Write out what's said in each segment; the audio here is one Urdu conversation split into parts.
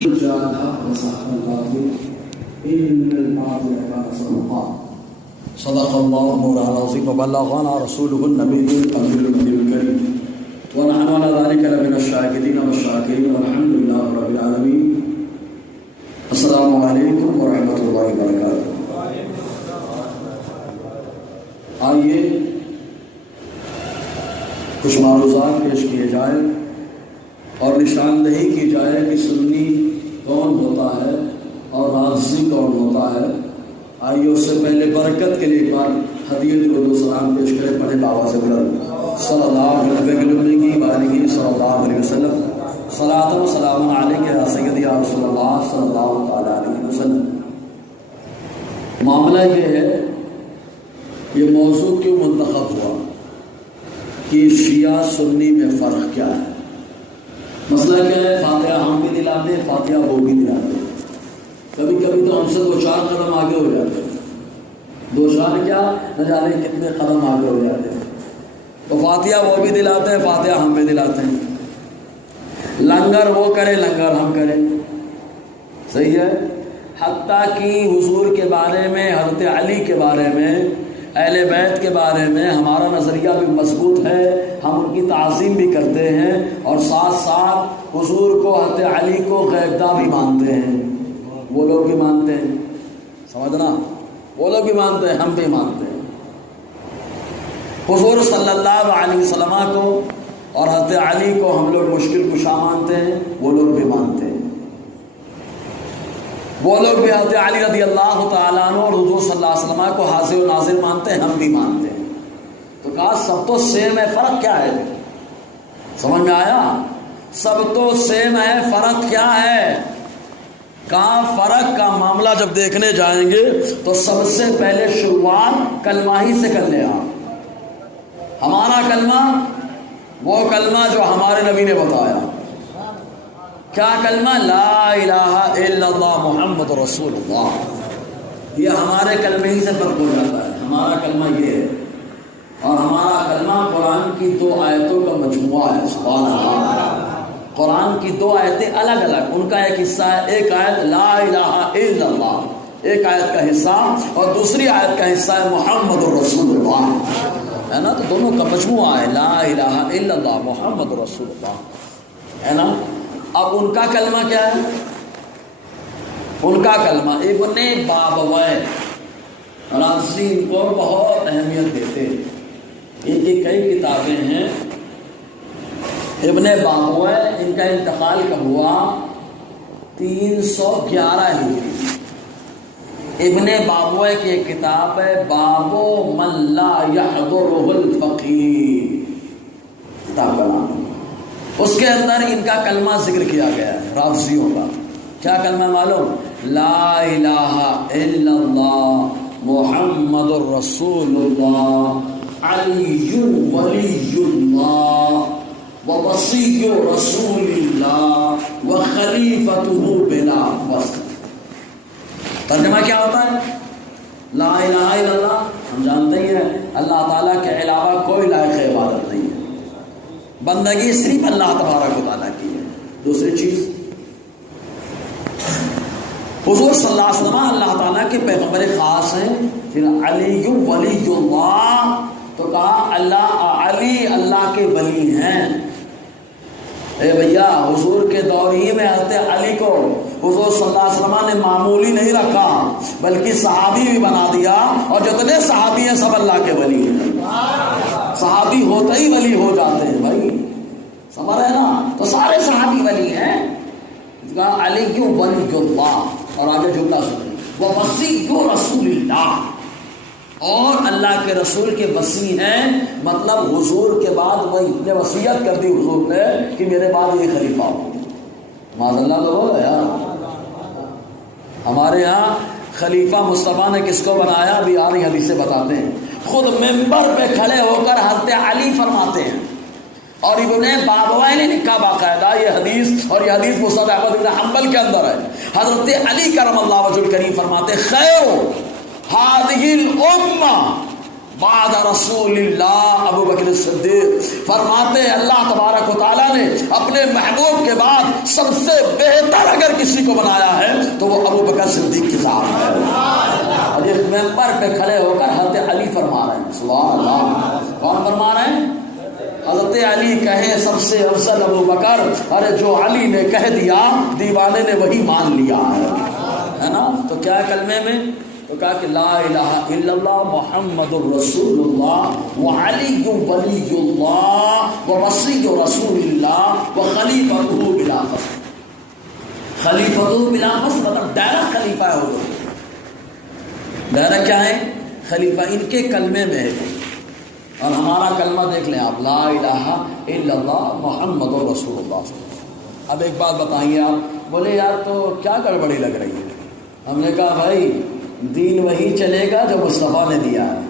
صدق الله مولانا العظيم وبلغنا رسوله النبي الأمين الكريم ونحن على ذلك لمن الشاهدين والشاكرين والحمد لله رب العالمين. السلام علیکم ورحمۃ اللہ وبرکاتہ. آئیے کچھ معروضات پیش کیے جائیں اور نشاندہی کی جائے کہ سنی کون ہوتا ہے اور رافضی کون ہوتا ہے. آئیے اس سے پہلے برکت کے لیے ایک بار ہدیت درود و سلام پیش کریں. پڑھے بابا سے بلند صلی اللہ علیہ وسلم صلاۃ و سلام علیک یا سیدی یا رسول اللہ صلی اللہ علیہ وسلم. معاملہ یہ ہے، یہ موضوع کیوں منتخب ہوا کہ شیعہ سنی میں فرق کیا ہے. مسئلہ کیا ہے؟ فاتحہ ہم بھی دلاتے ہیں، فاتحہ وہ بھی دلاتے ہیں. کبھی کبھی تو ہم سے 2-4 قدم آگے ہو جاتے ہیں. 2-4 کیا نہ جانے کتنے قدم آگے ہو جاتے ہیں. تو فاتحہ وہ بھی دلاتے ہیں، فاتحہ ہم بھی دلاتے ہیں. لنگر وہ کرے، لنگر ہم کریں. صحیح ہے. حتیٰ کہ حضور کے بارے میں، حضرت علی کے بارے میں، اہل بیت کے بارے میں ہمارا نظریہ بھی مضبوط ہے. ہم ان کی تعظیم بھی کرتے ہیں اور ساتھ ساتھ حضور کو، حضرت علی کو غیبداں بھی مانتے ہیں. وہ لوگ بھی مانتے ہیں، سمجھنا، وہ لوگ بھی مانتے ہیں، ہم بھی مانتے ہیں. حضور صلی اللہ علیہ وسلم کو اور حضرت علی کو ہم لوگ مشکل کشا مانتے ہیں، وہ لوگ بھی مانتے ہیں. وہ لوگ بھی حضرت علی رضی اللہ تعالیٰ عنہ اور حضور صلی اللہ علیہ وسلم کو حاضر و ناظر مانتے ہیں، ہم بھی مانتے ہیں. تو کہا سب تو سیم ہے، فرق کیا ہے؟ سمجھ میں آیا؟ سب تو سیم ہے، فرق کیا ہے؟ کہاں فرق کا معاملہ جب دیکھنے جائیں گے تو سب سے پہلے شروعات کلمہ ہی سے کر لیں. آپ ہمارا کلمہ وہ کلمہ جو ہمارے نبی نے بتایا. کیا کلمہ؟ لا الہ الا اللہ محمد رسول اللہ. یہ ہمارے کلمے ہی سے فرق ہو جاتا ہے. ہمارا کلمہ یہ ہے اور ہمارا کلمہ قرآن کی 2 آیتوں کا مجموعہ ہے. سبحان اللہ. قرآن کی 2 آیتیں الگ الگ، ان کا ایک حصہ ہے، ایک آیت لا الہ الا اللہ، ایک آیت کا حصہ، اور دوسری آیت کا حصہ ہے محمد رسول اللہ، ہے نا. تو دونوں کا مجموعہ ہے لا الہ الا اللہ محمد رسول اللہ، ہے نا. اب ان کا کلمہ کیا ہے؟ ان کا کلمہ ابن بابویہ رازی ان کو بہت اہمیت دیتے. ان کی کئی کتابیں ہیں. ابن بابویہ، ان کا انتقال کب ہوا؟ 311 ہجری. ابن بابویہ کی ایک کتاب ہے بابو من لا یحضرہ الفقیہ، کتاب کا نام. اس کے اندر ان کا کلمہ ذکر کیا گیا ہے، رافضیوں کا. کیا کلمہ معلوم؟ لا الہ الا اللہ محمد الرسول اللہ علی ولی اللہ ووصی رسول اللہ وخلیفتہ بلا فصل. ترجمہ کیا ہوتا ہے؟ لا الہ الا اللہ، ہم جانتے ہی ہیں اللہ تعالیٰ کے علاوہ کوئی لائق عبادت نہیں ہے، بندگی صرف اللہ تبارک و تعالیٰ کی ہے. دوسری چیز، حضور صلی اللہ علیہ وسلم اللہ تعالیٰ کے پیغمبر خاص ہیں. پھر علی ولی اللہ، تو کہا اللہ علی اللہ کے ولی ہیں. اے بھیا، حضور کے دور ہی میں حضرت علی کو حضور صلی اللہ علیہ وسلم نے معمولی نہیں رکھا بلکہ صحابی بھی بنا دیا، اور جتنے صحابی ہیں سب اللہ کے ولی ہیں. صحابی ہوتے ہی ولی ہو جاتے ہیں بھائی، سمجھ رہے نا. تو سارے صحابی ولی ہیں. علی کیوں ولی اللہ، اور آگے جملہ سنیں وہ وصی کیوں رسول اللہ، اور اللہ کے رسول کے وصی ہیں. مطلب حضور کے بعد وہ اتنے وصیت کر دی حضور نے کہ میرے بعد یہ خلیفہ ہو. معاذ اللہ تو ہو گیا. ہمارے ہاں خلیفہ مصطفیٰ نے کس کو بنایا؟ ابھی آ رہی حدیثیں بتاتے ہیں. خود ممبر پہ کھڑے ہو کر حضرت علی فرماتے ہیں، اور ابن بابویہ نے لکھا باقاعدہ یہ حدیث، اور یہ حدیث مسند احمد بن حنبل کے اندر ہے. حضرت علی کرم اللہ وجہ الکریم فرماتے خیر هذه الامہ بعد رسول اللہ ابو بکر صدیق فرماتے ہیں اللہ تبارک و تعالیٰ نے اپنے محبوب کے بعد سب سے بہتر اگر کسی کو بنایا ہے تو وہ ابو بکر صدیق کی ذات ہے۔ اور یہ ممبر پہ کھڑے ہو کر حضرت علی فرما رہے ہیں، سبحان اللہ، کون فرما رہے ہیں؟ حضرت علی کہے سب سے افضل ابو بکر، ارے جو علی نے کہہ دیا دیوانے نے وہی مان لیا ہے نا۔ تو کیا کلمے میں تو کہا کہ لا الہ الا اللہ محمد الرسول اللہ وعلی ولی اللہ ووصی رسول اللہ وخلیفۃ بلا فصل۔ خلیفۃ بلا فصل مطلب ڈائریکٹ خلیفہ ہے، وہ ڈائریکٹ کیا ہے؟ خلیفہ۔ ان کے کلمے میں ہے، اور ہمارا کلمہ دیکھ لیں آپ، لا الہ الا اللہ محمد الرسول اللہ۔ اب ایک بات بتائیے آپ، بولے یار تو کیا گڑبڑی لگ رہی ہے؟ ہم نے کہا بھائی دین وہی چلے گا جو مصطفیٰ نے دیا ہے۔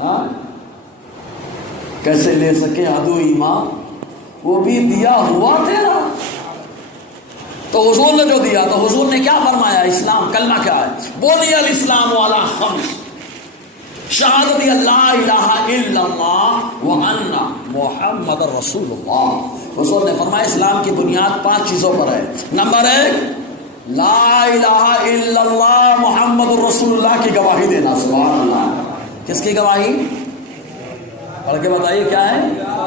ہاں کیسے لے سکے عدو ایمان، وہ بھی دیا ہوا تیرا، تو حضور نے جو دیا، تو حضور نے کیا فرمایا؟ اسلام کلمہ کیا ہے؟ بنی الاسلام علی خمس، شہادت اللہ الہ الا اللہ وان محمد رسول اللہ۔ حضور نے فرمایا اسلام کی بنیاد 5 چیزوں پر ہے۔ نمبر 1 لا الہ الا اللہ محمد الرسول اللہ کی گواہی دینا، سبحان اللہ۔ کس کی گواہی؟ پڑھ کے بتائیے کیا ہے؟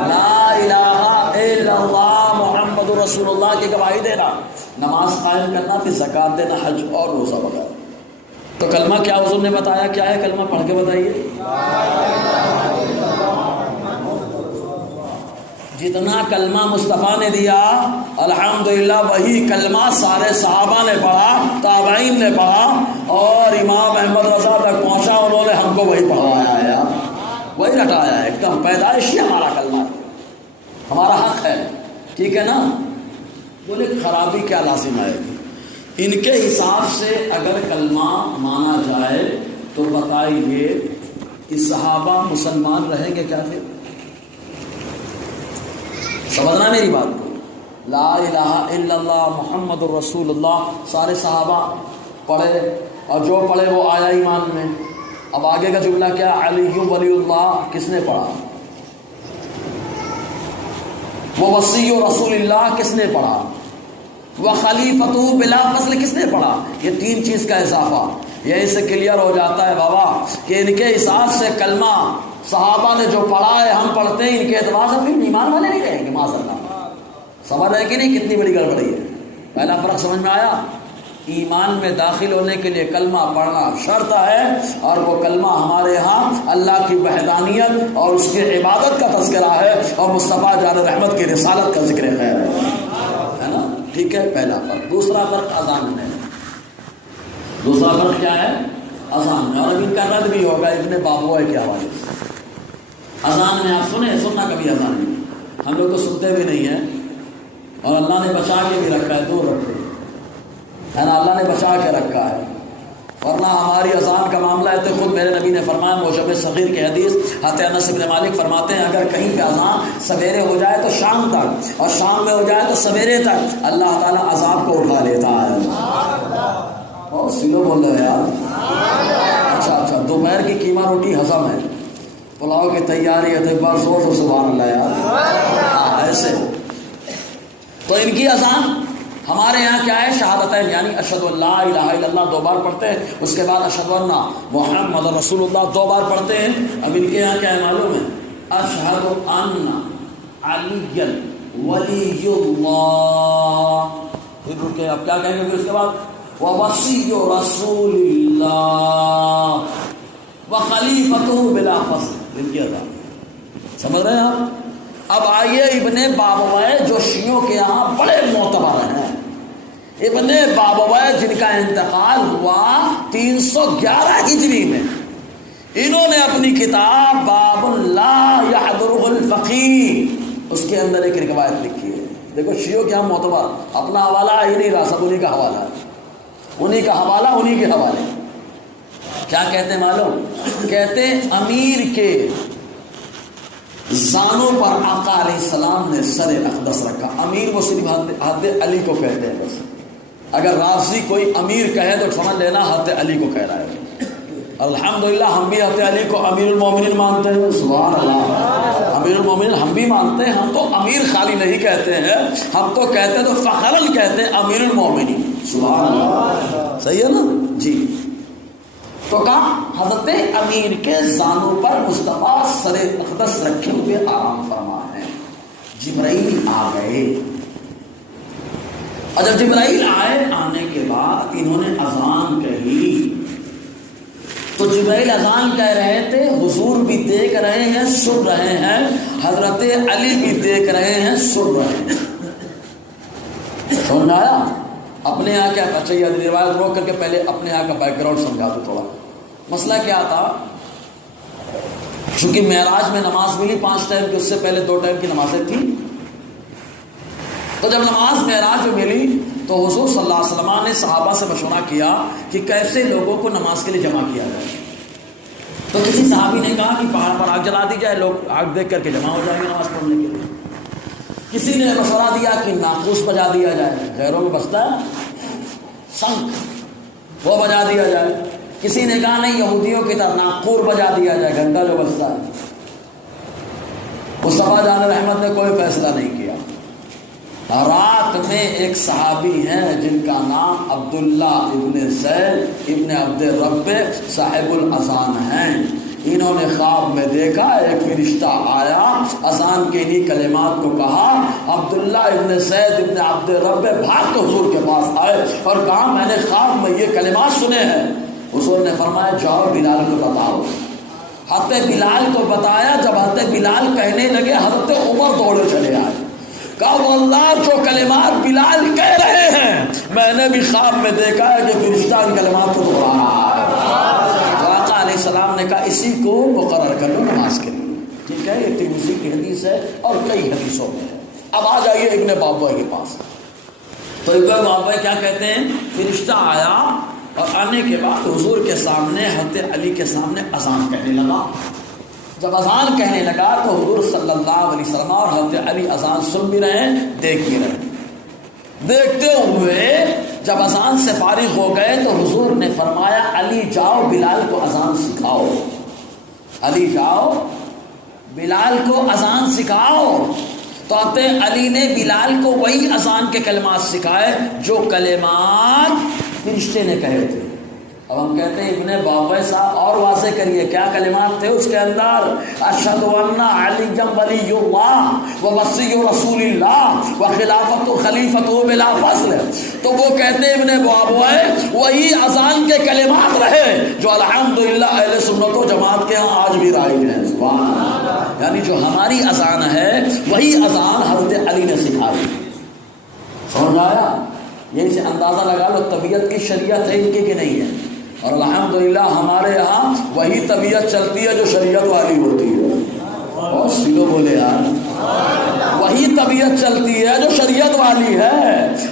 لا الہ الا اللہ محمد الرسول اللہ کی گواہی دینا، نماز قائم کرنا، پھر زکوٰۃ دینا، حج اور روزہ وغیرہ۔ تو کلمہ کیا حضور نے بتایا؟ کیا ہے کلمہ؟ پڑھ کے بتائیے۔ جتنا کلمہ مصطفیٰ نے دیا الحمدللہ وہی کلمہ سارے صحابہ نے پڑھا، تابعین نے پڑھا، اور امام احمد رضا تک پہنچا، انہوں نے ہم کو وہی پڑھایا ہے، وہی رٹایا ہے، ایک دم پیدائشی ہمارا کلمہ ہے، ہمارا حق ہے، ٹھیک ہے نا۔ بولے خرابی کیا لازم ہے؟ ان کے حساب سے اگر کلمہ مانا جائے تو بتائیے کہ صحابہ مسلمان رہیں گے کیا؟ پھر سمجھنا میری بات کو، لا الہ الا اللہ محمد الرسول اللہ سارے صحابہ پڑھے، اور جو پڑھے وہ آیا ایمان میں۔ اب آگے کا جملہ کیا؟ علی ولی اللہ کس نے پڑھا؟ وہ وصی رسول اللہ کس نے پڑھا؟ وہ خلیفۃ بلا فصل کس نے پڑھا؟ یہ 3 چیز کا اضافہ یہیں سے کلیئر ہو جاتا ہے بابا کہ ان کے حساب سے کلمہ صحابہ نے جو پڑھا ہے ہم پڑھتے ہیں، ان کے اعتبار سے پھر ایمان والے نہیں رہیں گے معاذ اللہ۔ سمجھ رہے کہ نہیں کتنی بڑی گڑبڑی ہے؟ پہلا فرق سمجھ میں آیا؟ ایمان میں داخل ہونے کے لیے کلمہ پڑھنا شرط ہے، اور وہ کلمہ ہمارے ہاں اللہ کی وحدانیت اور اس کی عبادت کا تذکرہ ہے، اور مصطفیٰ جان رحمت کی رسالت کا ذکر ہے نا، ٹھیک ہے؟ پہلا فرق۔ دوسرا فرق اذان میں، دوسرا فرق کیا ہے؟ اذان میں، اور اب ان کا رد بھی ہوگا ابن بابوہ کے حوالے سے۔ اذان میں آپ سننا کبھی اذان میں، ہم لوگ تو سنتے بھی نہیں ہیں، اور اللہ نے بچا کے بھی رکھا ہے، دور رکھے ہے نا، اللہ نے بچا کے رکھا ہے، ورنہ ہماری اذان کا معاملہ ہے تو خود میرے نبی نے فرمایا، موجب صغیر کی حدیث، حضرت انس بن مالک فرماتے ہیں اگر کہیں پہ اذان سویرے ہو جائے تو شام تک، اور شام میں ہو جائے تو سویرے تک، اللہ تعالیٰ عذاب کو اٹھا لیتا ہے۔ اور سلو بول رہے یار، اچھا دوپہر کی قیمہ روٹی ہضم ہے، پلاؤ کی تیاری ہے، تو ایک بار زور سے سبحان اللہ یار، ایسے۔ تو ان کی اذان ہمارے یہاں کیا ہے؟ شہادتین، یعنی اشہد ان لا الہ الا اللہ 2 بار پڑھتے ہیں، اس کے بعد اشہد ان محمد رسول اللہ 2 بار پڑھتے ہیں۔ اب ان کے یہاں کیا ہے معلوم ہے؟ اشہد ان علی ولی اللہ، پھر رکے، اب کیا کہیں گے اس کے بعد؟ ووصی رسول اللہ وخلیفۃ بلا فصل، ان کی اذان سمجھ رہے ہیں آپ؟ اب آئیے ابن بابویہ جو شیعوں کے یہاں بڑے معتبر ہیں، ابن بابویہ جن کا انتقال ہوا 311 ہجری میں، انہوں نے اپنی کتاب باب لا یحضرہ الفقیہ اس کے اندر ایک روایت لکھی ہے۔ دیکھو شیعوں کے یہاں معتبر، اپنا حوالہ ہی نہیں رہا، سب انہی کا حوالہ ہے، انہی کا حوالہ انہی کے حوالے۔ کیا کہتے ہیں معلوم؟ کہتے ہیں امیر کے زانوں پر آقا علیہ السلام نے سر اقدس رکھا۔ امیر وہ صرف حضرت علی کو کہتے ہیں بس، اگر رافضی کوئی امیر کہے تو سمجھ لینا حضرت علی کو کہہ رہا ہے۔ الحمدللہ ہم بھی حضرت علی کو امیر المومنین مانتے ہیں، سبحان اللہ، امیر المومنین ہم بھی مانتے ہیں، ہم تو امیر خالی نہیں کہتے ہیں، ہم تو کہتے ہیں تو فخراً کہتے ہیں امیر المومنین، سبحان اللہ، صحیح ہے نا جی۔ تو کہا حضرت امیر کے زانوں پر مصطفیٰ سر اقدس رکھے ہوئے آرام فرما ہے۔ جبرائیل آ گئے، اور جب جبرائیل آنے کے بعد انہوں نے اذان کہی تو جبرائیل اذان کہہ رہے تھے، حضور بھی دیکھ رہے ہیں سن رہے ہیں، حضرت علی بھی دیکھ رہے ہیں سن رہے ہیں۔ سمجھ آیا؟ اپنے یہاں کیا چاہیے، روایت روک کر کے پہلے اپنے یہاں کا بیک گراؤنڈ سمجھا دو تھوڑا۔ مسئلہ کیا تھا، چونکہ معراج میں نماز ملی 5 ٹائم کی، اس سے پہلے 2 ٹائم کی نمازیں تھیں، تو جب نماز معراج میں ملی تو حضور صلی اللہ علیہ وسلم نے صحابہ سے مشورہ کیا کہ کیسے لوگوں کو نماز کے لیے جمع کیا جائے۔ تو کسی صحابی نے کہا کہ پہاڑ پر آگ جلا دی جائے، لوگ آگ دیکھ کر کے جمع ہو جائیں گے نماز پڑھنے کے لیے۔ کسی نے مشورہ دیا کہ ناقوس بجا دیا جائے، غیروں میں بجتا ہے شنکھ، وہ بجا دیا جائے۔ کسی نے کہا نہیں، یہودیوں کی طرح ناقور بجا دیا جائے، گھنٹہ جو بجتا ہے۔ مصطفیٰ جان رحمت نے کوئی فیصلہ نہیں کیا۔ رات میں ایک صحابی ہیں جن کا نام عبداللہ ابن زید ابن عبد رب صاحب الاذان ہیں، انہوں نے خواب میں دیکھا ایک فرشتہ آیا، اذان کے انہی کلمات کو کہا، عبداللہ ابن زید ابن عبد رب بھاگ تو حضور کے پاس آئے اور کہا میں نے خواب میں یہ کلمات سنے ہیں۔ حضور نے فرمایا جاؤ بلال کو بتاؤ۔ حضرت بلال کو بتایا، جب حضرت بلال کہنے لگے حضرت عمر دوڑے چلے آئے، کہا واللہ جو کلمات بلال کہہ رہے ہیں میں نے بھی خواب میں دیکھا ہے کہ فرشتہ ان کلمات کو دوہرا رہا ہے۔ تو آقا علیہ السلام نے کہا اسی کو مقرر کر لو نماز کے لیے، ٹھیک ہے، یہ ترمذی کی حدیث ہے اور کئی حدیثوں میں ہے۔ اب آ جائیے ابن بابوہ کے پاس۔ تو ابن بابوہ کیا کہتے ہیں، فرشتہ آیا اور آنے کے بعد حضور کے سامنے حضرت علی کے سامنے اذان کہنے لگا۔ جب اذان کہنے لگا تو حضور صلی اللہ علیہ وسلم اور حضرت علی اذان سن بھی رہے ہیں، دیکھ بھی رہے ہیں۔ دیکھتے ہوئے جب اذان سے فارغ ہو گئے تو حضور نے فرمایا علی جاؤ بلال کو اذان سکھاؤ، علی جاؤ بلال کو اذان سکھاؤ۔ تو حضرت علی نے بلال کو وہی اذان کے کلمات سکھائے جو کلمات فرشتے نے کہے تھے۔ اب ہم کہتے ہیں ابن بابوہ صاحب اور واضح کریے کیا کلمات تھے اس کے اندر، اشہد ان علی ولی اللہ و وصی رسول اللہ و خلافت خلیفۃ بلا فصل۔ تو وہ کہتے ہیں ابن بابوہ وہی اذان کے کلمات رہے جو الحمدللہ اہل سنت و جماعت کے ہاں آج بھی رائج ہیں۔ سبحان اللہ، یعنی جو ہماری اذان ہے وہی اذان حضرت علی نے سکھائی۔ سمجھ آیا؟ یہیں سے اندازہ لگا لو طبیعت کی شریعت ہے ان کی کہ نہیں ہے، اور الحمدللہ ہمارے یہاں وہی طبیعت چلتی ہے جو شریعت والی ہوتی ہے۔ اور سلو بولے یار، وہی طبیعت چلتی ہے جو شریعت والی ہے۔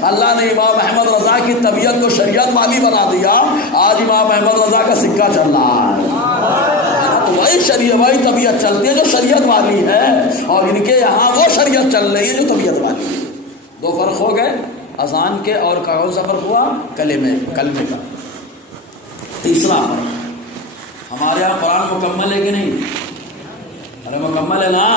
اللہ نے امام احمد رضا کی طبیعت کو شریعت والی بنا دیا، آج امام احمد رضا کا سکہ چل رہا ہے۔ تو وہی شریعت وہی طبیعت چلتی ہے جو شریعت والی ہے، اور ان کے یہاں وہ شریعت چل رہی ہے جو طبیعت والی ہے۔ دو فرق ہو گئے، اذان کے اور کون سا فرق ہوا، کلمے کا۔ تیسرا ہمارے یہاں قرآن مکمل ہے کہ نہیں؟ ارے مکمل ہے نا،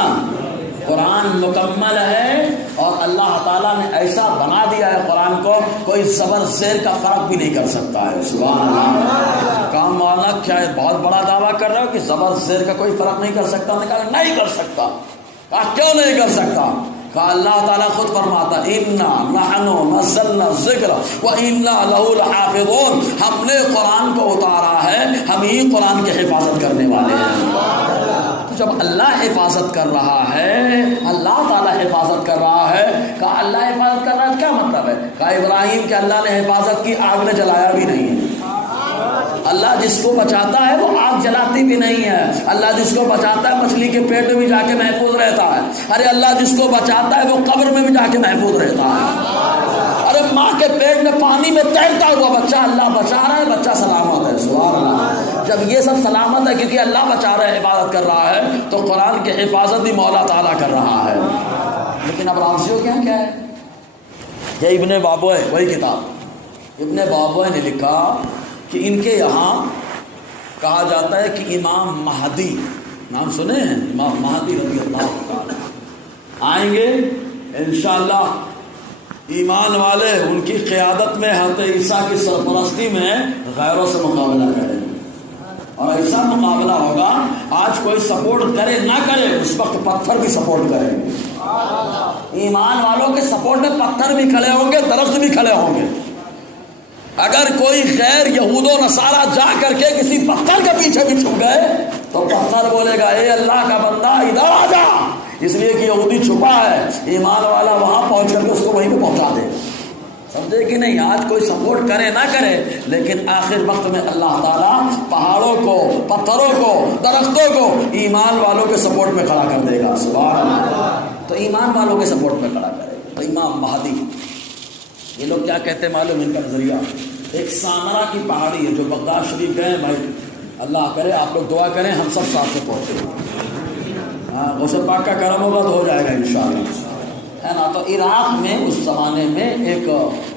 قرآن مکمل ہے، اور اللہ تعالیٰ نے ایسا بنا دیا ہے قرآن کو کوئی زبر زیر کا فرق بھی نہیں کر سکتا ہے۔ سبحان اللہ۔ کام مولانا کیا بہت بڑا دعویٰ کر رہے ہو کہ زبر زیر کا کوئی فرق نہیں کر سکتا؟ نے کہا نہیں کر سکتا۔ کہا کیوں نہیں کر سکتا؟ کہا اللہ تعالیٰ خود فرماتا اِنَّا نَحْنُ نَزَّلْنَا الذِّكْرَ وَإِنَّا لَهُ لَحَافِظُونَ، ہم نے قرآن کو اتارا ہے، ہم ہی قرآن کی حفاظت کرنے والے ہیں۔ تو جب اللہ حفاظت کر رہا ہے، اللہ تعالیٰ حفاظت کر رہا ہے، کہا اللہ حفاظت کر رہا ہے کیا مطلب ہے؟ کہا ابراہیم کے اللہ نے حفاظت کی، آگ نے جلایا بھی نہیں ہے۔ اللہ جس کو بچاتا ہے وہ آگ جلاتی بھی نہیں ہے۔ اللہ جس کو بچاتا ہے مچھلی کے پیٹ میں بھی جا کے محفوظ رہتا ہے۔ ارے اللہ جس کو بچاتا ہے وہ قبر میں بھی جا کے محفوظ رہتا ہے۔ ارے ماں کے پیٹ میں پانی میں تیرتا ہوا بچہ اللہ بچا رہا ہے، بچہ سلامت ہے۔ سبحان اللہ۔ جب یہ سب سلامت ہے کیونکہ اللہ بچا رہا ہے، حفاظت کر رہا ہے، تو قرآن کی حفاظت بھی مولا تعالیٰ کر رہا ہے۔ لیکن اب رازیوں کیا ہے؟ یہ ابن بابوہ وہی کتاب، ابن بابوہ نے لکھا کہ ان کے یہاں کہا جاتا ہے کہ امام مہدی، نام سنے ہیں امام مہدی رضی اللہ عنہ، آئیں گے انشاءاللہ ایمان والے ان کی قیادت میں حضرت عیسیٰ کی سرپرستی میں غیروں سے مقابلہ کریں گے، اور ایسا مقابلہ ہوگا آج کوئی سپورٹ کرے نہ کرے اس وقت پتھر بھی سپورٹ کریں گے۔ ایمان والوں کے سپورٹ میں پتھر بھی کھڑے ہوں گے، درخت بھی کھڑے ہوں گے۔ اگر کوئی غیر یہود و نصارہ جا کر کے کسی پتھر کے پیچھے بھی چھپ گئے تو پتھر بولے گا اے اللہ کا بندہ ادھر آ جا، اس لیے کہ یہودی چھپا ہے، ایمان والا وہاں پہنچ کر کے اس کو وہیں پہ پہنچا دے۔ سمجھے کہ نہیں؟ آج کوئی سپورٹ کرے نہ کرے لیکن آخر وقت میں اللہ تعالیٰ پہاڑوں کو، پتھروں کو، درختوں کو ایمان والوں کے سپورٹ میں کھڑا کر دے گا۔ سبحان اللہ۔ تو ایمان والوں کے سپورٹ میں کھڑا کرے گا۔ تو امام مہدی، یہ لوگ کیا کہتے ہیں معلوم؟ ان کا نظریہ ایک سامرا کی پہاڑی ہے جو بغداد شریف گئے بھائی، اللہ کرے آپ لوگ دعا کریں ہم سب ساتھ میں پہنچے، ہاں غسل پاک کا کرم ہوگا تو ہو جائے گا انشاءاللہ، ہے نا۔ تو عراق میں اس زمانے میں ایک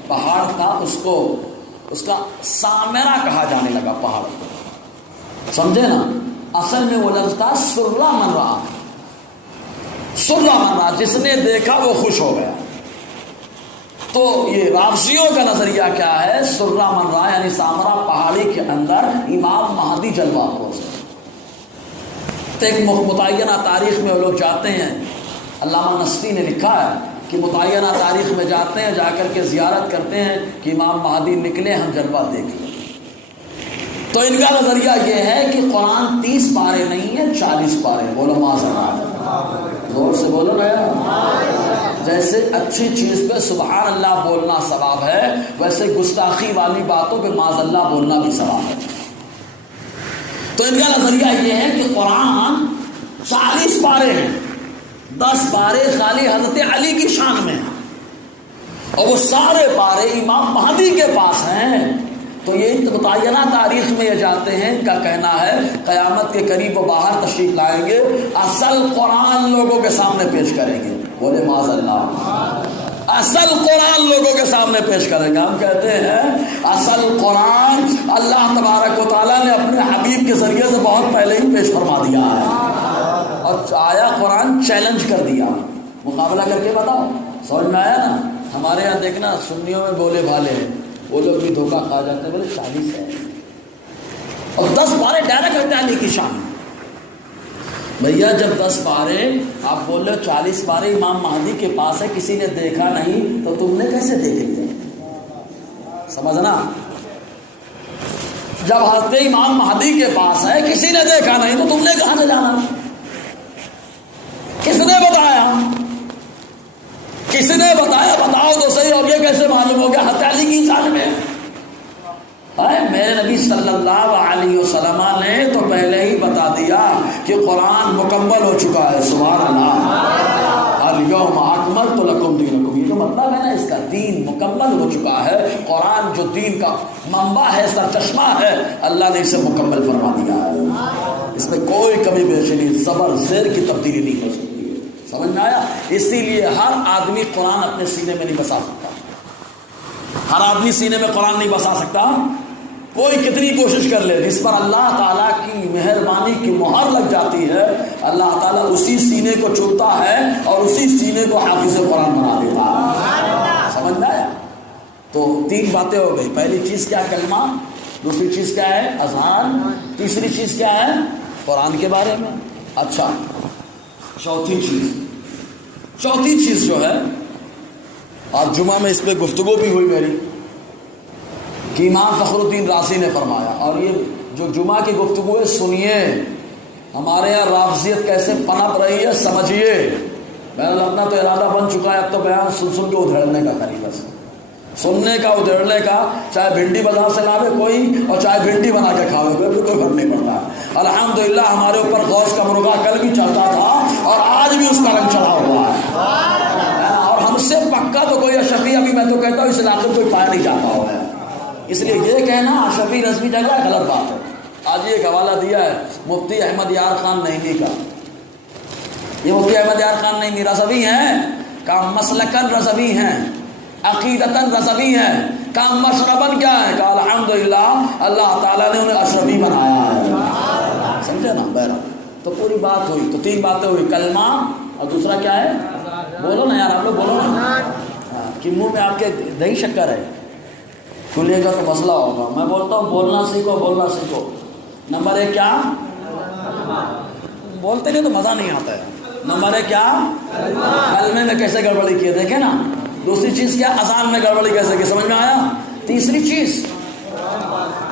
پہاڑ تھا، اس کا سامرا کہا جانے لگا پہاڑ کو، سمجھے نا۔ اصل میں وہ لفظ تھا سرہ من رہا، سرہ من رہا، جس نے دیکھا وہ خوش ہو گیا۔ تو یہ رافضیوں کا نظریہ کیا ہے؟ سرہ من رہا یعنی سامرا پہاڑی کے اندر امام مہدی جلوہ افروز ہے۔ تو ایک متعینہ تاریخ میں وہ لوگ جاتے ہیں، علامہ نسبی نے لکھا ہے کہ متعینہ تاریخ میں جاتے ہیں، جا کر کے زیارت کرتے ہیں کہ امام مہدی نکلے ہم جلوہ دیکھ لیں۔ تو ان کا نظریہ یہ ہے کہ قرآن 30 پارے نہیں ہے 40 پارے۔ بولو معاذ، زور سے بولو نا۔ جیسے اچھی چیز پہ سبحان اللہ بولنا ثواب ہے، ویسے گستاخی والی باتوں پہ معاذ اللہ بولنا بھی ثواب ہے۔ تو ان کا نظریہ یہ ہے کہ قرآن 40 پارے ہیں، 10 پارے خالی حضرت علی کی شان میں ہیں اور وہ سارے پارے امام مہدی کے پاس ہیں۔ تو یہ متعینہ تاریخ میں یہ جاتے ہیں، ان کا کہنا ہے قیامت کے قریب وہ باہر تشریف لائیں گے، اصل قرآن لوگوں کے سامنے پیش کریں گے۔ بولے معاذ اللہ، اصل قرآن لوگوں کے سامنے پیش کریں گے۔ ہم کہتے ہیں اصل قرآن اللہ تبارک و تعالیٰ نے اپنے حبیب کے ذریعے سے بہت پہلے ہی پیش فرما دیا ہے، اور آیا قرآن چیلنج کر دیا، مقابلہ کر کے بتاؤ۔ سمجھ میں آیا نا؟ ہمارے یہاں دیکھنا سنیوں میں بولے بھالے ہیں، وہ لوگ بھی دھوکہ کھا جاتے ہیں، بولے 40 ہے اور 10 پارے ڈائریکٹ کرتے ہیں علی کی شان۔ بھیا جب 10 پارے آپ بول رہے ہو 40 پارے امام مہدی کے پاس ہے، کسی نے دیکھا نہیں تو تم نے کیسے دیکھ لیا؟ سمجھنا، جب حضرت امام مہدی کے پاس ہے کسی نے دیکھا نہیں تو تم نے کہاں سے جانا؟ کس نے بتایا؟ کسی نے بتایا؟ بتاؤ تو صحیح، اور یہ کیسے معلوم ہو گیا حضرت علی کی شان میں؟ میرے نبی صلی اللہ علیہ وسلم نے تو پہلے ہی بتا دیا کہ قرآن مکمل ہو چکا ہے۔ سبحان اللہ، الیوم اکملت لکم دینکم، یہ تو مطلب ہے نا اس کا، دین مکمل ہو چکا ہے۔ قرآن جو دین کا منبع ہے، سرچشمہ ہے، اللہ نے اسے مکمل فرما دیا ہے، اس میں کوئی کمی بیشی نہیں، زبر زیر کی تبدیلی نہیں ہو سکتی ہے۔ سمجھ میں آیا؟ اسی لیے ہر آدمی قرآن اپنے سینے میں نہیں بسا سکتا، ہر آدمی سینے میں قرآن نہیں بسا سکتا، کوئی کتنی کوشش کر لے، جس پر اللہ تعالیٰ کی مہربانی کی مہر لگ جاتی ہے اللہ تعالیٰ اسی سینے کو چنتا ہے اور اسی سینے کو حافظ قرآن بنا دیتا ہے۔ سمجھ میں آیا؟ تو 3 باتیں ہو گئی، پہلی چیز کیا؟ کلمہ، دوسری چیز کیا ہے؟ اذان، تیسری چیز کیا ہے؟ قرآن کے بارے میں۔ اچھا، چوتھی چیز جو ہے، آج جمعہ میں اس پہ گفتگو بھی ہوئی میری، کہ امام فخر الدین رازی نے فرمایا، اور یہ جو جمعہ کی گفتگو ہے سنیے، ہمارے یہاں رافضیت کیسے پنپ رہی ہے سمجھیے۔ میرا اپنا تو ارادہ بن چکا ہے اب تو بیان سن کے ادھیڑنے کا، قریب سے سننے کا، ادھیڑنے کا، چاہے بھنڈی بازار سے لاوے کوئی اور چاہے بھنڈی بنا کے کھاوے کوئی فرق نہیں پڑتا۔ الحمدللہ ہمارے اوپر غوث کا مرغا کل بھی چلتا تھا اور آج بھی اس کا رنگ چڑھا ہوا ہے، اور ہم سے پکا تو کوئی اشرفی، ابھی میں تو کہتا ہوں اس علاقے میں کوئی پایا نہیں جاتا ہوا ہے، اس لیے یہ کہنا اشرفی رسمی جگہ غلط بات ہے۔ آج یہ ایک حوالہ دیا ہے مفتی احمد یار خان نعیمی کا، یہ مفتی احمد یار خان نعیمی رضوی ہیں، کام مسلکن رضوی ہیں، عقیدتاً رضوی ہیں، کام مشربن کیا ہے؟ کہ الحمدللہ اللہ تعالیٰ نے انہیں اشرفی بنایا ہے، سمجھے نا؟ بہرحال تو پوری بات ہوئی، تو 3 باتیں ہوئی، کلمہ اور دوسرا کیا ہے؟ بولو نا یار، آپ لوگ بولو نا، کہ منہ میں آپ کے دہی شکر ہے کھلے گا تو مسئلہ ہوگا. میں بولتا ہوں بولنا سیکھو، بولنا سیکھو. نمبر 1 کیا؟ بولتے نہیں تو مزہ نہیں آتا ہے. نمبر 1 کیا؟ کلمے میں کیسے گڑبڑی کی ہے دیکھیں نا. دوسری چیز کیا؟ اذان میں گڑبڑی کیسے کی، سمجھ میں آیا؟ تیسری چیز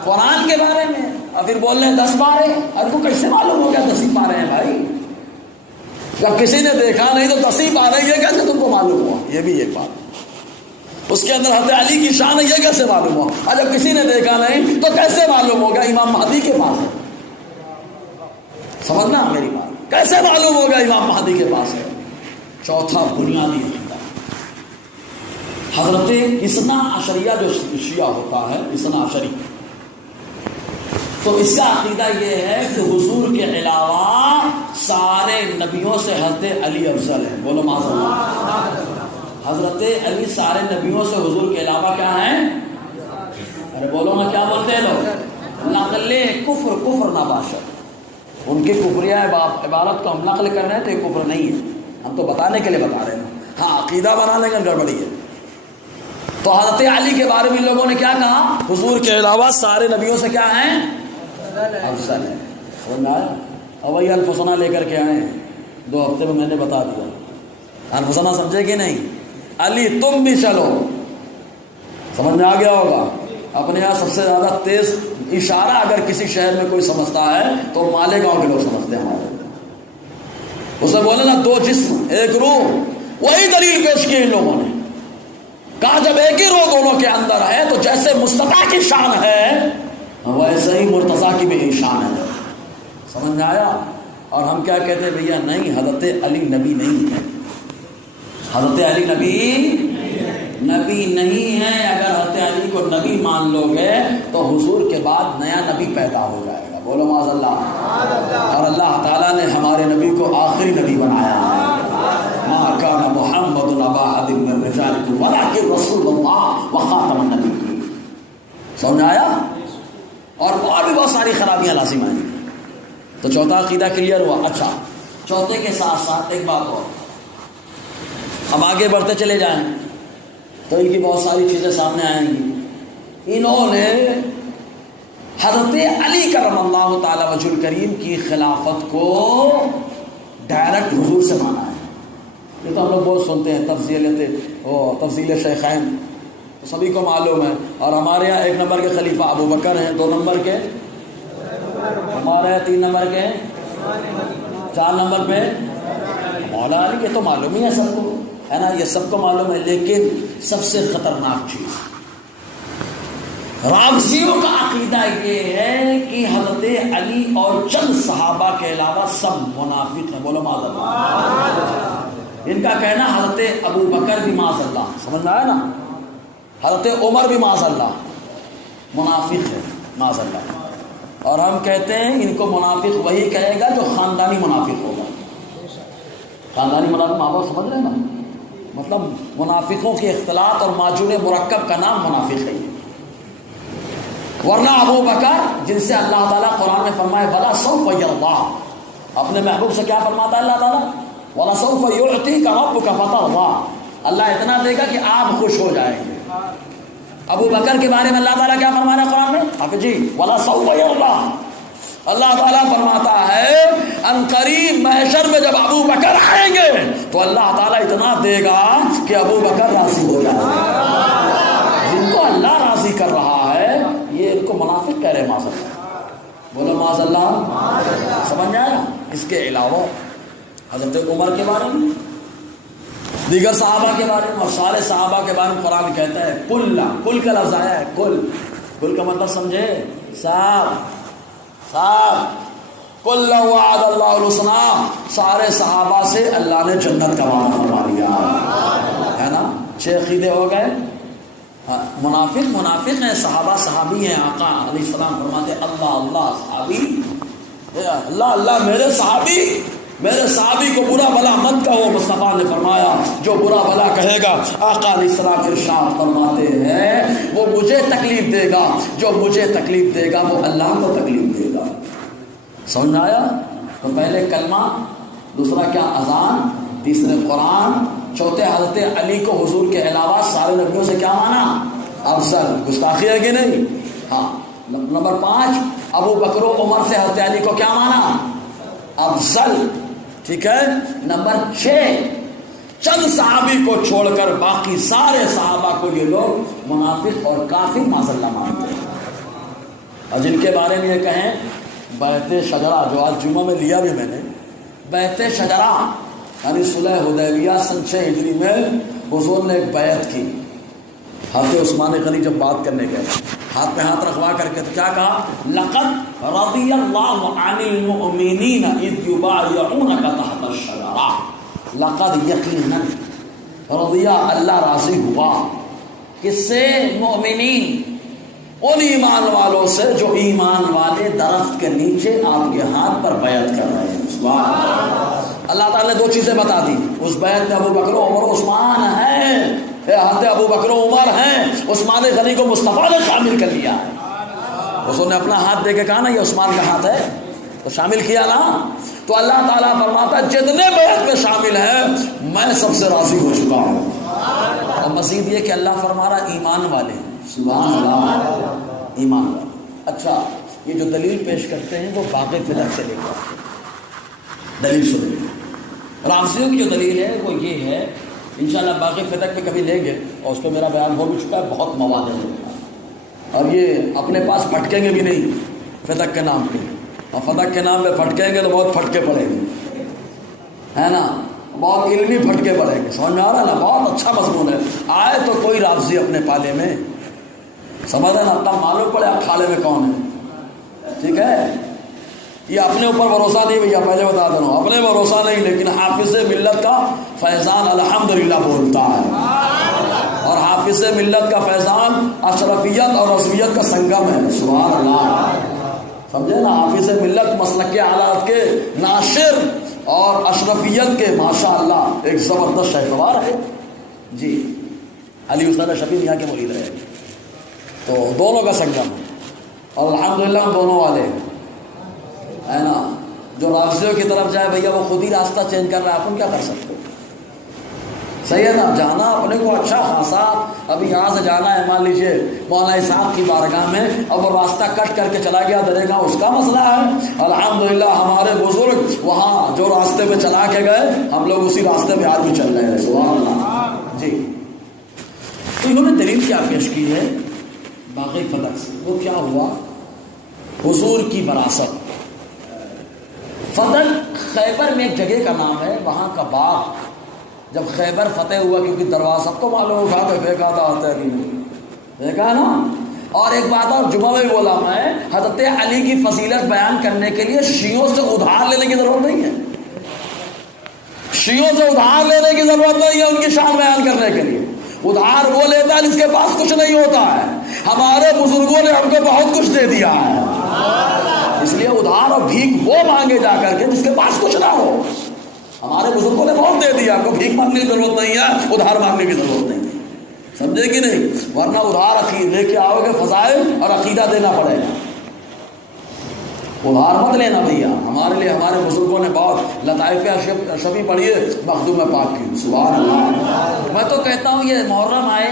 قرآن کے بارے میں. اور پھر بول رہے ہیں 10 پارے. اور کو کیسے معلوم ہو گیا 10 پارے ہیں بھائی؟ جب کسی نے دیکھا نہیں تو 10 پارے یہ کیسے تم کو معلوم ہوا؟ یہ بھی ایک بات. اس کے اندر حضرت علی کی شان ہے، یہ کیسے معلوم ہوا؟ اور جب کسی نے دیکھا نہیں تو کیسے معلوم ہوگا امام مہدی کے پاس ہے؟ سمجھنا میری بات. کیسے معلوم ہوگا امام مہدی کے پاس ہے؟ چوتھا بنیادی عقیدہ حضرت اثنا عشریہ جو شیعہ ہوتا ہے، اثنا عشری، تو اس کا عقیدہ یہ ہے کہ حضور کے علاوہ سارے نبیوں سے حضرت علی افضل ہے. بولو معاذ اللہ. حضرت علی سارے نبیوں سے حضور کے علاوہ کیا ہیں؟ ارے بولو نا، کیا بولتے ہیں لوگ؟ نقل کفر، کفر ناباشد. ان کی کفریہ عبارت کو ہم نقل کر رہے ہیں تو یہ کفر نہیں ہے، ہم تو بتانے کے لیے بتا رہے ہیں. ہاں عقیدہ بنا لیں گے گڑبڑی ہے. تو حضرت علی کے بارے میں لوگوں نے کیا کہا؟ حضور کے علاوہ سارے نبیوں سے کیا ہیں؟ افضل ہے. سمجھ میں آیا؟ اور وہی الفسنہ لے کر کے آئے ہیں 2 ہفتے میں، میں نے بتا دیا. الفسنہ سمجھے کہ نہیں؟ علی تم بھی چلو. سمجھ میں آ گیا ہوگا. اپنے یہاں سب سے زیادہ تیز اشارہ اگر کسی شہر میں کوئی سمجھتا ہے تو مالیگاؤں کے لوگ سمجھتے ہیں ہمارے. اسے بولے نا 2 جسم 1 روح، وہی دلیل پیش کی ان لوگوں نے. کہا جب ایک ہی روح دونوں کے اندر ہے تو جیسے مصطفیٰ کی شان ہے ویسے ہی مرتضیٰ کی بھی شان ہے. سمجھ میں آیا؟ اور ہم کیا کہتے ہیں بھیا؟ نہیں، حضرت علی نبی نہیں ہے. حضرت علی نبی نہیں ہے. اگر حضرت علی کو نبی مان لو گے تو حضور کے بعد نیا نبی پیدا ہو جائے گا. بولو معاذ اللہ. اور اللہ تعالیٰ نے ہمارے نبی کو آخری نبی بنایا ہے. ما کان محمد ابا احد من رجالکم ولکن رسول اللہ وخاتم النبیین. سمجھ آیا؟ اور بھی بہت ساری خرابیاں لازم آئیں. تو چوتھا عقیدہ کلیئر ہوا. اچھا، چوتھے کے ساتھ ساتھ ایک بات اور، اب آگے بڑھتے چلے جائیں تو ان کی بہت ساری چیزیں سامنے آئیں گی. انہوں نے حضرت علی کرم اللہ تعالی وجہ الکریم کی خلافت کو ڈائریکٹ حضور سے مانا ہے. یہ تو ہم لوگ بہت سنتے ہیں تفضیل شیخین، سبھی کو معلوم ہے. اور ہمارے یہاں 1 نمبر کے خلیفہ ابو بکر ہیں، 2 نمبر کے ہمارے یہاں 3 نمبر کے 4 نمبر پہ مولا علی. یہ تو معلوم ہی ہے سب کو، ہے نا؟ یہ سب کو معلوم ہے. لیکن سب سے خطرناک چیز رافضیوں کا عقیدہ یہ ہے کہ حضرت علی اور چند صحابہ کے علاوہ سب منافق ہیں. بولو معاذ اللہ. ان کا کہنا حضرت ابو بکر بھی معاذ اللہ، سمجھ میں آیا نا؟ حضرت عمر بھی معاذ اللہ منافق ہے، معاذ اللہ. اور ہم کہتے ہیں ان کو منافق وہی کہے گا جو خاندانی منافق ہوگا. خاندانی منافق ماں باپ سمجھ رہے ہیں نا؟ مطلب منافقوں کے اختلاط اور ماجور مرکب کا نام منافق ہے. ورنہ ابو بکر جن سے اللہ تعالیٰ قرآن میں فرمائے وَلَا سَوْفَ يَرْضَىٰ، اپنے محبوب سے کیا فرماتا ہے اللہ تعالیٰ؟ وَلَا سَوْفَ يُعْطِيكَ رَبُّكَ فَتَرْضَىٰ، اللہ اتنا دے گا کہ آپ خوش ہو جائیں گے. ابو بکر کے بارے میں اللہ تعالیٰ کیا فرما رہا ہے قرآن میں؟ حافظ جی وَلَا سَوْفَ يَرْضَىٰ. اللہ تعالیٰ فرماتا ہے ان قریب محشر میں جب ابو بکر آئیں گے تو اللہ تعالیٰ اتنا دے گا کہ ابو بکر راضی ہو جائے گا. جن کو اللہ راضی کر رہا ہے یہ ان کو منافق کہہ رہے ہیں. معاذ اللہ. بولو معاذ اللہ. سمجھ آیا؟ اس کے علاوہ حضرت عمر کے بارے میں، دیگر صحابہ کے بارے میں اور سارے صحابہ کے بارے میں قرآن کہتا ہے کل کا لفظ آیا ہے. کل کا مطلب سمجھے؟ کل وعد اللہ الحسنى، سارے صحابہ سے اللہ نے جنت کا وعدہ فرما لیا ہے نا. 6 عقیدے ہو گئے. منافق ہیں، صحابہ صحابی ہیں. آقا علیہ السلام فرماتے اللہ صحابی، اللہ میرے صحابی کو برا بلا مت کہو. مصطفیٰ نے فرمایا جو برا بلا کہے گا، آقا علیہ السلام ارشاد فرماتے ہیں وہ مجھے تکلیف دے گا، جو مجھے تکلیف دے گا وہ اللہ کو تکلیف دے گا. سمجھ آیا؟ تو پہلے کلمہ، دوسرا کیا؟ اذان، تیسرے قرآن، چوتھے حضرت علی کو حضور کے علاوہ سارے نبیوں سے کیا مانا؟ افضل. گستاخی ہے کہ نہیں؟ ہاں. نمبر 5 ابو بکر و عمر سے حضرت علی کو کیا مانا؟ افضل. ٹھیک ہے. نمبر 6 چند صحابی کو چھوڑ کر باقی سارے صحابہ کو یہ لوگ منافق اور کافر معذلہ مانتے ہیں. اور جن کے بارے میں یہ کہیں بیعت شجرہ، جو آج جمعہ میں لیا بھی میں نے، بیعت شجرہ یعنی صلح حدیبیہ سن 6 ہجری میں حضور نے ایک بیعت کی. حضرت عثمان غنی جب بات کرنے گئے ہاتھ پہ ہاتھ رکھوا کر کے تو کیا کہا؟ لقد رضی اللہ عن المؤمنین اذ یبایعونک تحت الشجرہ. لقد یقینا رضیہ اللہ راضی ہوا کس سے؟ مومنین، ان ایمان والوں سے جو ایمان والے درخت کے نیچے آپ کے ہاتھ پر بیعت کر رہے ہیں. سبحان اللہ. اللہ تعالیٰ نے 2 چیزیں بتا دی. اس بیعت میں ابو بکر و عمر و عثمان ہیں، حضرت ابو بکر و عمر ہیں. عثمان غنی کو مصطفیٰ نے شامل کر لیا. اس نے اپنا ہاتھ دے کے کہا نا یہ عثمان کا ہاتھ ہے، تو شامل کیا نا. تو اللہ تعالیٰ فرماتا جتنے بیعت میں شامل ہیں میں سب سے راضی ہو چکا ہوں. اور مزید یہ کہ اللہ فرما رہا ایمان والے. سبحان اللہ. ایمان والے. اچھا یہ جو دلیل پیش کرتے ہیں وہ باغ فدق سے لے کر دلیل سنیں. رافضیوں کی جو دلیل ہے وہ یہ ہے، انشاءاللہ باغ فدق پہ کبھی لیں گے اور اس پہ میرا بیان ہو بھی چکا ہے. بہت مواد ہے اور یہ اپنے پاس پھٹکیں گے بھی نہیں فدق کے نام پہ. اور فدق کے نام پہ پھٹکیں گے تو بہت پھٹکے پڑیں گے، ہے نا. بہت علمی پھٹکے پڑیں گے. سمجھ میں آ رہا ہے نا؟ بہت اچھا مضمون ہے. آئے تو کوئی رافضی اپنے پالے میں سمجھ ہے نا، تب معلوم پڑے اکھاڑے میں کون ہے. ٹھیک ہے. یہ اپنے اوپر بھروسہ نہیں بھیا، پہلے بتا دے رہا ہوں، اپنے بھروسہ نہیں، لیکن حافظ ملت کا فیضان الحمدللہ بولتا ہے. اور حافظ ملت کا فیضان اشرفیت اور رضویت کا سنگم ہے. سبحان اللہ. سمجھے نا. حافظ ملت مسلک کے حالات کے ناشر اور اشرفیت کے ماشاءاللہ ایک زبردست شہسوار ہے. جی علی حسین شفیع یہاں کے مرید رہے، تو دونوں کا سنگم ہے. اور الحمدللہ ہم دونوں والے ہے نا. جو رافضیوں کی طرف جائے بھیا وہ خود ہی راستہ چینج کر رہا ہے، آپ کیا کر سکتے ہو. صحیح ہے نا. جانا اپنے کو اچھا خاصا، ابھی یہاں سے جانا ہے مان لیجیے مولانا صاحب کی بارگاہ میں، اب وہ راستہ کٹ کر کے چلا گیا درے گا، اس کا مسئلہ ہے. الحمدللہ ہمارے بزرگ وہاں جو راستے پہ چلا کے گئے ہم لوگ اسی راستے پہ آج بھی چل رہے ہیں. سبحان اللہ. جی تو انہوں نے دلیل کیا پیش کی ہے باغ فدق سے. وہ کیا ہوا؟ حضور کی وراثت. فدق خیبر میں ایک جگہ کا نام ہے، وہاں کا باغ جب خیبر فتح ہوا، کیونکہ دروازہ سب کو معلوم اٹھا کے پھینکا تھا دیکھا نا. اور ایک بات اور جمعہ میں بولا میں، حضرت علی کی فضیلت بیان کرنے کے لیے شیعوں سے ادھار لینے کی ضرورت نہیں ہے. شیعوں سے ادھار لینے کی ضرورت نہیں ہے ان کی شان بیان کرنے کے لیے. ادھار وہ لیتا ہے جس کے پاس کچھ نہیں ہوتا ہے. ہمارے بزرگوں نے ہم کو بہت کچھ دے دیا ہے، اس لیے ادھار اور بھیک وہ مانگے جا کر کے جس کے پاس کچھ نہ ہو. ہمارے بزرگوں نے بہت دے دیا، آپ کو بھیک مانگنے کی ضرورت نہیں ہے، ادھار مانگنے کی ضرورت نہیں ہے. سمجھے کہ نہیں؟ ورنہ ادھار لے کے آؤ گے فضائل اور عقیدہ دینا پڑے گا. ادھار مت لینا بھیا. ہمارے لیے ہمارے بزرگوں نے بہت لطائف اشرفی پڑھیے مخدوم پاک کی. سبحان اللہ. میں تو کہتا ہوں یہ محرم آئے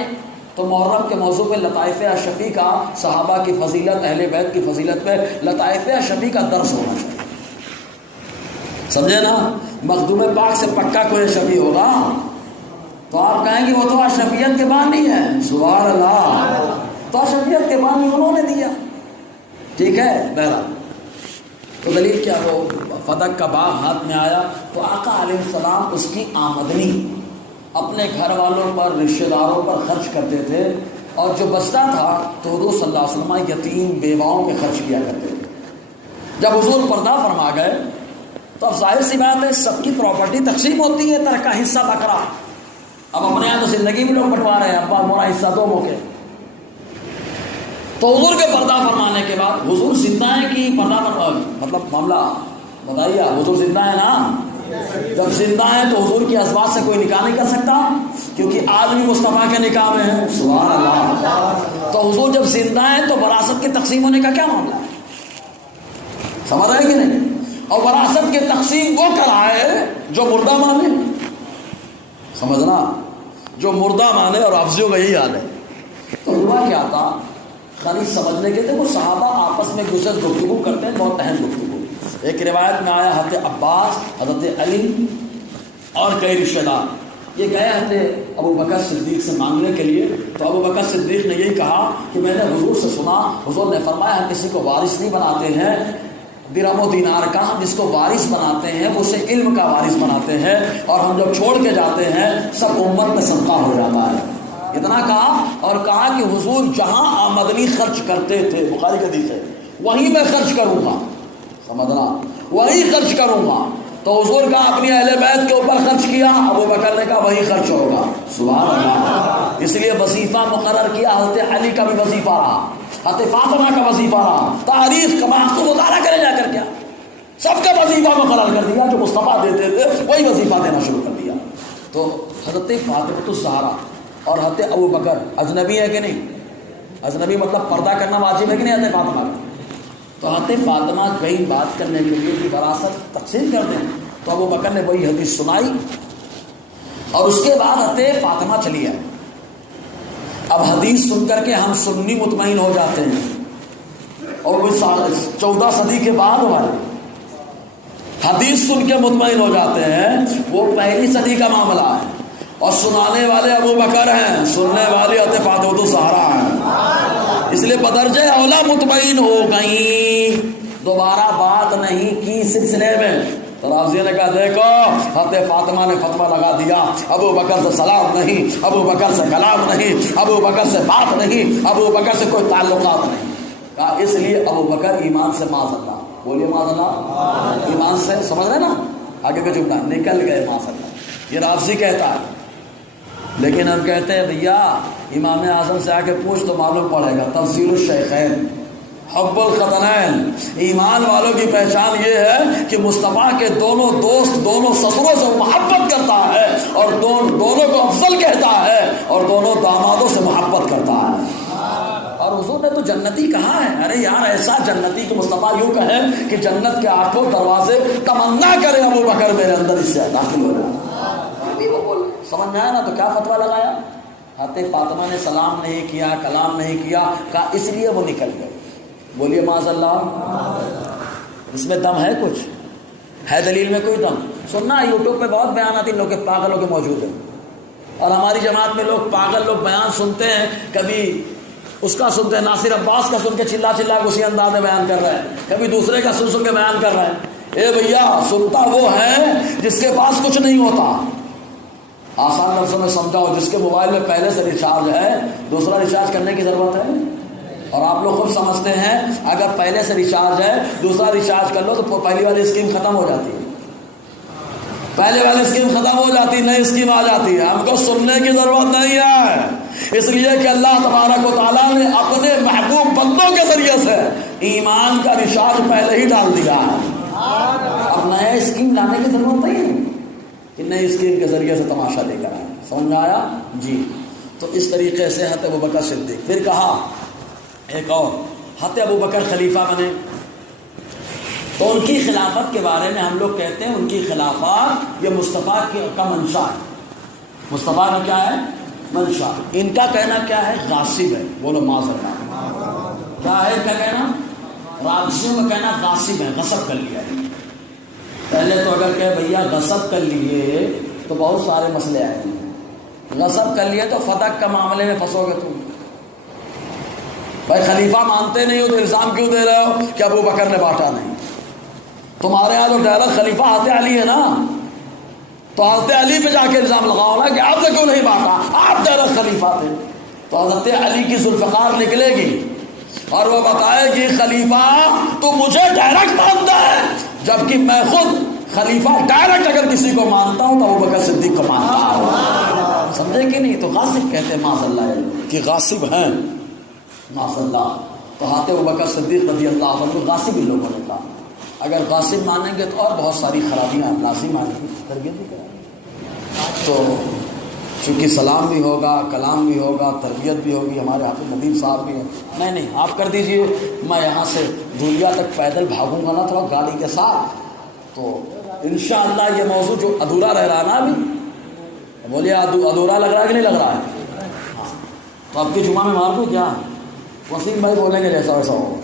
تو محرم کے موضوع پہ لطائف اشرفی کا، صحابہ کی فضیلت، اہل بیت کی فضیلت پہ لطائف اشرفی کا درس ہونا چاہیے. سمجھے نا. مخدوم پاک سے پکا کوئی اشرفی ہوگا تو آپ کہیں گے وہ تو اشرفیت کے بانی ہے. سبحان اللہ. تو اشرفیت کے بانی انہوں نے دیا. ٹھیک ہے. بہرحال تو دلیل کیا؟ وہ فدق کا باغ ہاتھ میں آیا تو آقا علیہ السلام اس کی آمدنی اپنے گھر والوں پر، رشتہ داروں پر خرچ کرتے تھے، اور جو بچتا تھا تو حضور صلی اللہ علیہ وسلم یتیم بیواؤں پہ خرچ کیا کرتے تھے. جب حضور پردہ فرما گئے تو اب ظاہر سی بات ہے سب کی پراپرٹی تقسیم ہوتی ہے، ترکہ حصہ بکرا. اب اپنے یہاں تو زندگی میں لوگ بٹوا رہے ہیں، ابا مولا حصہ دو موقع. تو حضور کے پردہ فرمانے کے بعد حضور زندہ ہیں کہ پردہ فرما، مطلب معاملہ بتائیے. حضور زندہ ہے نا. جب زندہ ہے تو حضور کی ازواج سے کوئی نکاح نہیں کر سکتا، کیونکہ آج بھی مصطفیٰ کے نکاح میں ہیں. سبحان اللہ. تو حضور جب زندہ ہے تو وراثت کے تقسیم ہونے کا کیا معاملہ ہے؟ سمجھ رہے کہ نہیں؟ اور وراثت کے تقسیم وہ کرائے جو مردہ مانے. سمجھنا، جو مردہ مانے اور حافظیوں کا یہی حال ہے. تو ہوا کیا تھا، خالی سمجھنے کے تھے وہ صحابہ آپس میں گزر گفتگو کرتے ہیں، بہت اہم گفتگو. ایک روایت میں آیا حضرت عباس، حضرت علی اور کئی رشتہ دار یہ گئے حضرت ابو بکر صدیق سے مانگنے کے لیے. تو ابو بکر صدیق نے یہی کہا کہ میں نے حضور سے سنا، حضور نے فرمایا ہم کسی کو وارث نہیں بناتے ہیں درہم و دینار کا، جس کو وارث بناتے ہیں وہ اسے علم کا وارث بناتے ہیں، اور ہم جب چھوڑ کے جاتے ہیں سب امت میں صدقہ ہو جاتا ہے. اتنا کہا اور کہا کہ حضور جہاں آمدنی خرچ کرتے تھے، بخاری کا حدیث ہے، وہیں میں خرچ کروں گا. سمجھنا، وہی خرچ کروں گا. تو حضور کا اپنی اہل بیت کے اوپر خرچ کیا، ابو بکر نے کہا وہی خرچ ہوگا. سبحان اللہ. اس لیے وظیفہ مقرر کیا، حضرت علی کا بھی وظیفہ رہا، حضرت فاطمہ کا وظیفہ رہا. تاریخ کا معقول مطالعہ کرے جا کر، کیا سب کا وظیفہ مقرر کر دیا، جو مصطفیٰ دیتے تھے وہی وظیفہ دینا شروع کر دیا. تو حضرت فاطمہ الزہرا اور حضرت ابو بکر اجنبی ہے کہ نہیں؟ اجنبی مطلب پردہ کرنا واجب ہے کہ نہیں حضرت فاطمہ کا؟ تو حضرت فاطمہ کئی بات کرنے کے لیے کہ وراثت تقسیم کر دیں. تو ابو بکر نے وہی حدیث سنائی اور اس کے بعد حضرت فاطمہ چلی آئی. اب حدیث سن کر کے ہم سنی مطمئن ہو جاتے ہیں، اور وہ 14 صدی کے بعد ہمارے حدیث سن کے مطمئن ہو جاتے ہیں، وہ پہلی صدی کا معاملہ ہے. اور سنانے والے ابو بکر ہیں، سننے والے حضرت فاطمہ الزہرا ہیں. اس لیے بدرجہ اولا مطمئن ہو گئی، دوبارہ بات نہیں کی سلسلے میں. تو رازی نے کہا دیکھو حضرت فاطمہ نے فتویٰ لگا دیا، ابو بکر سے سلام نہیں، ابو بکر سے کلام نہیں، ابو بکر سے بات نہیں، ابو بکر سے کوئی تعلقات نہیں. کہا اس لیے ابو بکر ایمان سے معاذ اللہ، بولیے معاذ اللہ، ایمان سے، سمجھ رہے نا آگے کا جملہ، نکل گئے معاذ اللہ. یہ رازی کہتا ہے. لیکن ہم کہتے ہیں بھیا امام اعظم سے آ کے پوچھ تو معلوم پڑے گا. تفضیل الشیخین، حب الخطنین. ایمان والوں کی پہچان یہ ہے کہ مصطفیٰ کے دونوں دوست دونوں سسروں سے محبت کرتا ہے، اور دونوں کو افضل کہتا ہے، اور دونوں دامادوں سے محبت کرتا ہے. اور حضور نے تو جنتی کہا ہے. ارے یار ایسا جنتی کہ مصطفیٰ یوں کہے کہ جنت کے 8 دروازے تمنا کرے ابو بکر میرے اندر اس سے داخل ہو جائے. سمجھ میں آیا نا؟ تو کیا فتویٰ لگایا؟ حضرت فاطمہ نے سلام نہیں کیا، کلام نہیں کیا، کہا اس لیے وہ نکل گئے. بولیے معاذ اللہ. اس میں دم ہے، کچھ ہے دلیل میں کوئی دم؟ سننا یوٹیوب پہ بہت بیانات ان لوگ کے پاگلوں کے موجود ہیں، اور ہماری جماعت میں لوگ پاگل لوگ بیان سنتے ہیں، کبھی اس کا سنتے ہیں، ناصر عباس کا سن کے چلا چلا کے اسی انداز میں بیان کر رہے ہیں، کبھی دوسرے کا سن کے بیان کر رہے ہیں. اے بھیا سنتا وہ ہے جس کے پاس کچھ نہیں ہوتا. آسان لفظوں میں سمجھاؤ، جس کے موبائل میں پہلے سے ریچارج ہے، دوسرا ریچارج کرنے کی ضرورت ہے؟ اور آپ لوگ خود سمجھتے ہیں اگر پہلے سے ریچارج ہے دوسرا ریچارج کر لو تو پہلی والی اسکیم ختم ہو جاتی ہے، پہلے والی اسکیم ختم ہو جاتی، نئی اسکیم آ جاتی ہے. ہم کو سننے کی ضرورت نہیں ہے، اس لیے کہ اللہ تبارک و تعالیٰ نے اپنے محبوب بندوں کے ذریعے سے ایمان کا ریچارج پہلے ہی ڈال دیا ہے. اب نیا اسکیم لانے کی ضرورت نہیں ہے کہ نئی اسکیم کے ذریعے سے تماشا لے کر آئے. سمجھ آیا جی؟ تو اس طریقے سے حضرت ابو بکر صدیق. پھر کہا ایک اور، حضرت ابو بکر خلیفہ بنے تو ان کی خلافت کے بارے میں ہم لوگ کہتے ہیں ان کی خلافت یہ مصطفیٰ کا منشا ہے. مصطفیٰ کا کیا ہے؟ منشا. ان کا کہنا کیا ہے؟ غاصب ہے. بولو معاذ اللہ. کیا ہے ان کا کہنا؟ راجسیوں کا کہنا غاصب ہے، غصب کر لیا ہے. پہلے تو اگر کہ بھیا غصب کر لیے تو بہت سارے مسئلے آئے ہیں. غصب کر لیے تو فتح کا معاملے میں پھنسو گے تم. بھائی خلیفہ مانتے نہیں ہو تو الزام کیوں دے رہے ہو کہ ابو بکر نے بانٹا نہیں؟ تمہارے یہاں تو ڈائریکٹ خلیفہ حضرت علی ہے نا، تو حضرت علی پہ جا کے الزام لگاؤ نا کہ آپ نے کیوں نہیں بانٹا، آپ ڈائریکٹ خلیفہ تھے. تو حضرت علی کی ذوالفقار نکلے گی اور وہ بتائے گی خلیفہ تو مجھے ڈائریکٹ مانتا ہے، جبکہ میں خود خلیفہ ڈائریکٹ اگر کسی کو مانتا ہوں تو ابو بکر صدیق کو مانتا ہوں. سمجھے کہ نہیں؟ تو غاصب کہتے ہیں معاذ اللہ کہ غاصب ہیں معاذ اللہ. تو حضرت ابو بکر صدیق رضی اللہ عنہ غاصب ان لوگوں نے کہا. اگر غاصب مانیں گے تو اور بہت ساری خرابیاں لازم آئیں گی، تربیت بھی کریں گے. تو چونکہ سلام بھی ہوگا، کلام بھی ہوگا، تربیت بھی ہوگی. ہمارے حافظ ندیم صاحب بھی ہیں. نہیں آپ کر دیجئے، میں یہاں سے دھولیا تک پیدل بھاگوں گا نا تھوڑا گاڑی کے ساتھ، تو انشاءاللہ یہ موضوع جو ادھورا رہ رہا نا ابھی بولے ادھورا لگ رہا ہے کہ نہیں لگ رہا ہے؟ تو اب کی جمعہ میں مار دوں کیا؟ وسیم بھائی بولیں گے جیسا ویسا ہو.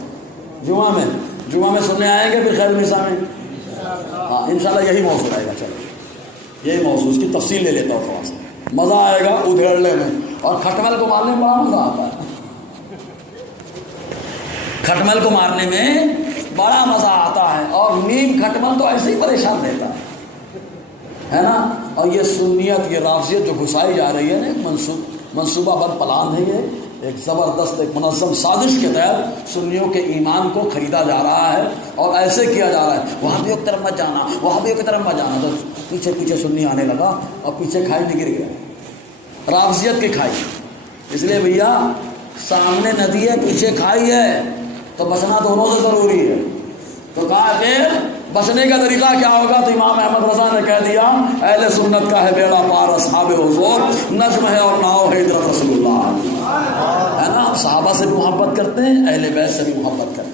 جمعہ میں سننے آئیں گے پھر خیر النساء میں. ہاں انشاءاللہ یہی موضوع رہے گا. چلو یہی موضوع، اس کی تفصیل لے لیتا ہوں تھوڑا سا. مزہ آئے گا ادھیڑنے میں، اور کھٹمل کو مارنے میں بڑا مزہ آتا ہے. کھٹمل کو مارنے میں بڑا مزہ آتا ہے، اور نیم کھٹمل تو ایسے ہی پریشان رہتا ہے نا. اور یہ سنیت، یہ رافضیت جو گھسائی جا رہی ہے نا، منصوبہ بند پلان ہے. یہ ایک زبردست ایک منظم سازش کے تحت سنیوں کے ایمان کو خریدا جا رہا ہے، اور ایسے کیا جا رہا ہے وہاں بھی ایک طرف مت جانا، وہاں بھی ایک طرف مت جانا. تو پیچھے پیچھے سنی آنے لگا، اور پیچھے کھائی میں گر گیا، رافضیت کی کھائی. اس لیے بھیا سامنے ندی ہے، پیچھے کھائی ہے، تو بچنا دونوں سے ضروری ہے. تو کہا کہ بچنے کا طریقہ کیا ہوگا؟ تو امام احمد رضا نے کہہ دیا اہل سنت کا ہے بیڑا پار اصحاب حضور، نظم ہے اور ناؤ ہے حضرت رسول اللہ. ہے نا، ہم صحابہ سے بھی محبت کرتے ہیں، اہل بیت سے بھی محبت کرتے ہیں.